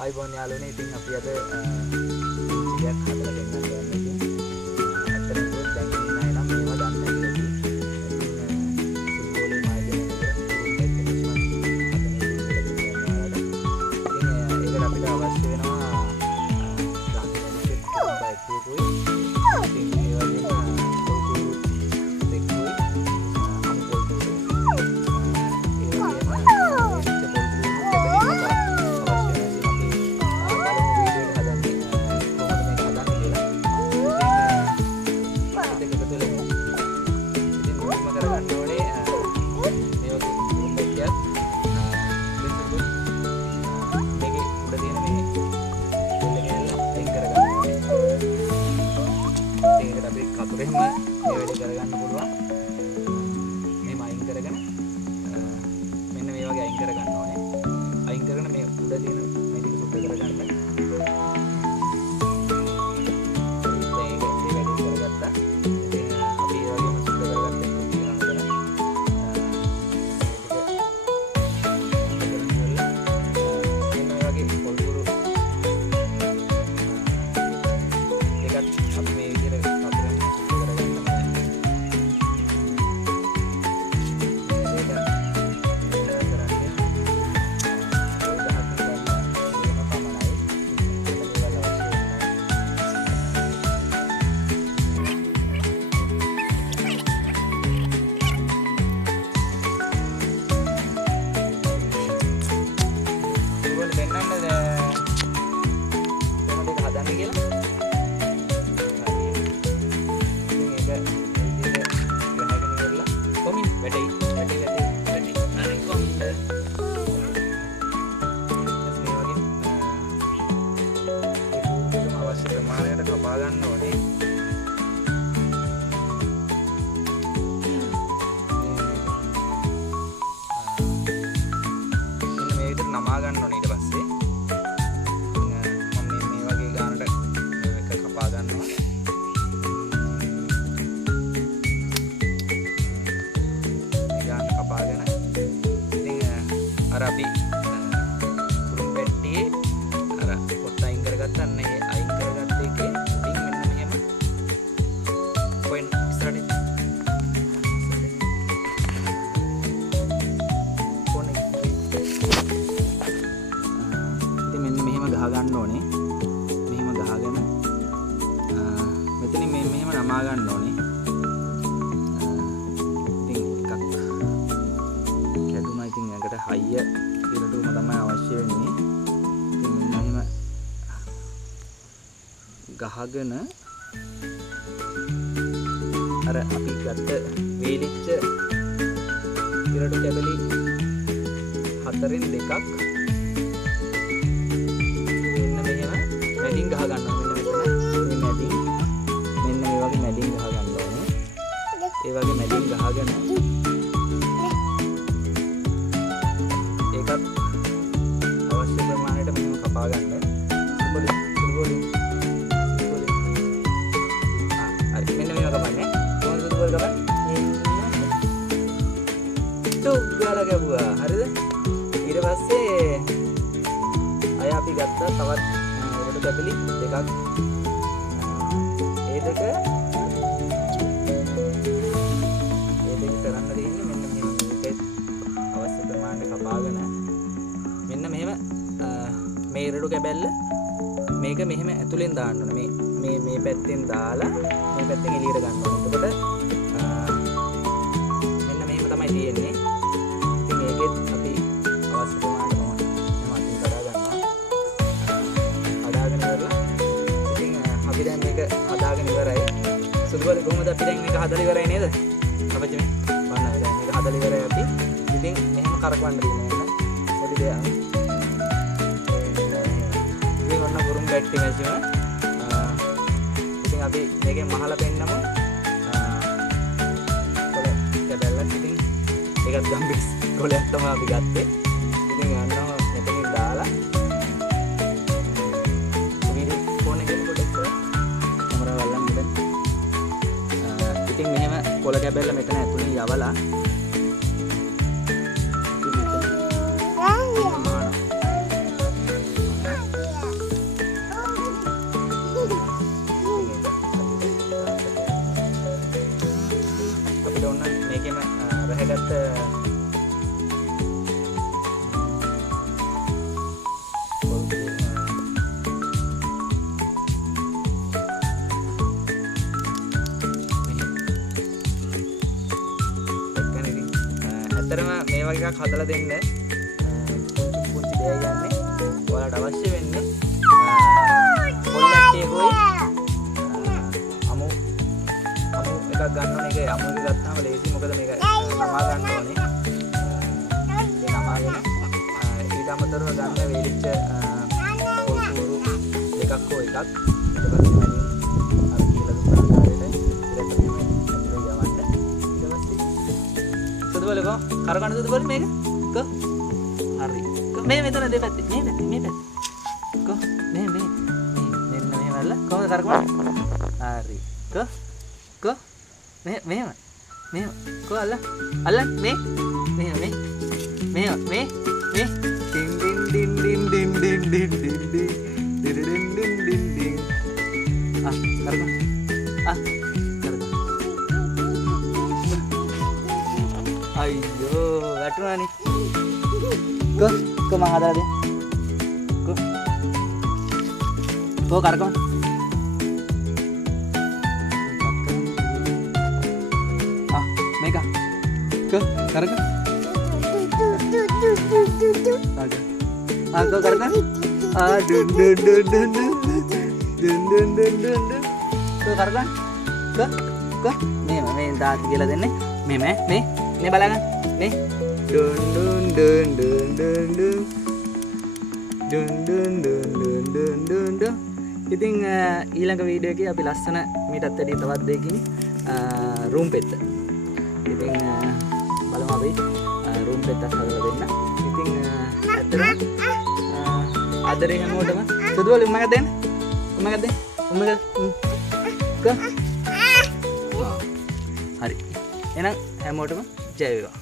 ආයිබෝන් යාළුවනේ. ඉතින් අපි අද දෙයක් හදලා දෙන්නත් යන්නේ. ඉතින් ඇත්තටම කිව්වොත් දැන් ඉන්න අය නම් මේවා දන්නේ නැති ඇති. ඉතින් සුබෝලේ මායිදෙන එක ඒකට අපිට අවශ්‍ය වෙනවා කතුරෙම මේ වැඩේ කරගන්න පුළුවන්. මේ අයින් කරගෙන මෙන්න මේ වගේ අයින් කරගන්න ඕනේ. අයින් කරගෙන මේ උඩ තියෙන මේ ටික සුද්ධ කරගන්න. දැන් ඒක මේ වැඩේ කරගත්තා. ඉතින් අපි ඒ වගේම සුද්ධ කරගන්න තියෙනවා මෙතන. මෙන්න මේ වගේ පොල්තුරු එකත් අපි මේ විදිහට කපා ගන්න ඕනේ. මෙන්න මේ විදිහට නමා ගන්න ඕනේ. ඊට පස්සේ මම මේ වගේ ගානට එක කපා ගන්නවා. මේ ගාන කපාගෙන ඉතින් අර අපි කුරුම් පෙට්ටියේ අර පොත් අයින් කරගත්තා නේ. අයින් කරගත්ත එකේ ගන්න ඕනේ. මෙහෙම ගහගෙන මෙතනින් මෙහෙම නමා ගන්න ඕනේ. ඉතින් එකක් කැඩුනා. ඉතින් ඒකට හයිය පිරටුම තමයි අවශ්‍ය වෙන්නේ. ඉතින් මෙහෙම ගහගෙන අර අපි ගත්ත වේලිච්ච පිරටු කැබලි හතරෙන් දෙකක් මැදින් ගහ ගන්න ඕනේ. මෙන්න මෙතන මේ මැදින් මෙන්න මේ වගේ මැදින් ගහ ගන්න ඕනේ. ඒ වගේ මැදින් ගහගෙන ඒකත් අවශ්‍ය ප්‍රමාණයට මෙහෙම කපා ගන්න. සුබෝලි හරි මෙන්න මේව කපන්නේ. කොහොමද සුබෝලි කපන්නේ? ටුක් ගාලා ගැබුවා. හරිද? ඊට පස්සේ අය අපි ගත්තා තවත් කැබලි දෙකක්. ඒ දෙක කරන්න දෙන්නේ මෙන්න මෙහෙම මේකේ අවශ්‍ය ප්‍රමාණයට කපාගෙන මෙන්න මෙහෙම මේ ඉරඩු කැබැල්ල මේක මෙහෙම ඇතුලෙන් දාන්න ඕනේ. මේ පැත්තෙන් දාලා මේ පැත්තෙන් එළියට ගන්න ඕනේ. එතකොට මෙන්න මෙහෙම තමයි තියෙන්නේ. ඉතින් මේකෙත් අපි අවශ්‍ය ප්‍රමාණයට අපි දැන් මේක හදාගෙන ඉවරයි. සුදුබල කොහොමද අපි දැන් මේක හදලා ඉවරයි නේද? අපච්චි මේ බලන්න දැන් මේක හදලා ඉවරයි අපි. ඉතින් මෙහෙම කරකවන්න දෙන්නේ පොඩි දෙයක්. මේ ඔන්න කුරුම් බැට්ටි මැෂිම. ඉතින් අපි මේකෙන් මහලා පෙන්නමු. කොළ කැබැල්ලක්. ඉතින් ඒකත් ගම්බිස් කොළයක් තමයි අපි ගත්තේ. ඉතින් යනවා මෙතනින් දාලා ඉතින් මෙහෙම කොළ කැබැල්ල මෙතන ඇතුලේ යවලා ඇත්තටම මේ වගේ එකක් හදලා දෙන්න පුංචි දෙයක් යන්නේ ඔයාලට අවශ්‍ය වෙන්නේ පොල්ලට්ටියකෝයි අමු එකක් ගන්න ඕනේ. ඒක අමු එක ගත්තාම ලේසි. මොකද මේක නමා ගන්න ඕනේ. ඒ නමාගෙන ඊට අමතරව ගන්න වේලිච්ච පොල් කූරු දෙකක් හෝ එකක්. ඊට පස්සේ මැදින් අර කියලා දුන්න ආකාරයට ඉරට මෙහෙම ඇතුලේ යවන්න. ඊට පස්සේ සුදුබලකෝ කරගන්න සුදුබල මේක කො හරි මේ මෙතන දෙපැත්තේ මේ පැත්තේ කො මේ මෙන්න මේ වල කොහොමද කරගන්නේ හරි කො මෙහෙම කො අල්ල මේ ඩින් කරගන්න අයියෝ වැටුණානේ කො මං හදලා දෙන්න කො කරගන්න මේක කො කරගන්න කො කරගන්න ඩුන් කො කරගන්න කො මේ දාති කියලා දෙන්නේ මේ බලගන්න මේ ඩුන් ඉතින් ඊළඟ වීඩියෝ එකේ අපි ලස්සන මීටත් වැඩි තවත් දෙකකින් රූම් පෙත්ත ඉතින් බලමු අපි රූම් පෙත්තක් හදලා දෙන්න. ඉතින් ඇත්තටම ආදරේ හැමෝටම සුදුවල උම්මග දෙන්න හරි එහෙනම් හැමෝටම ජය වේවා.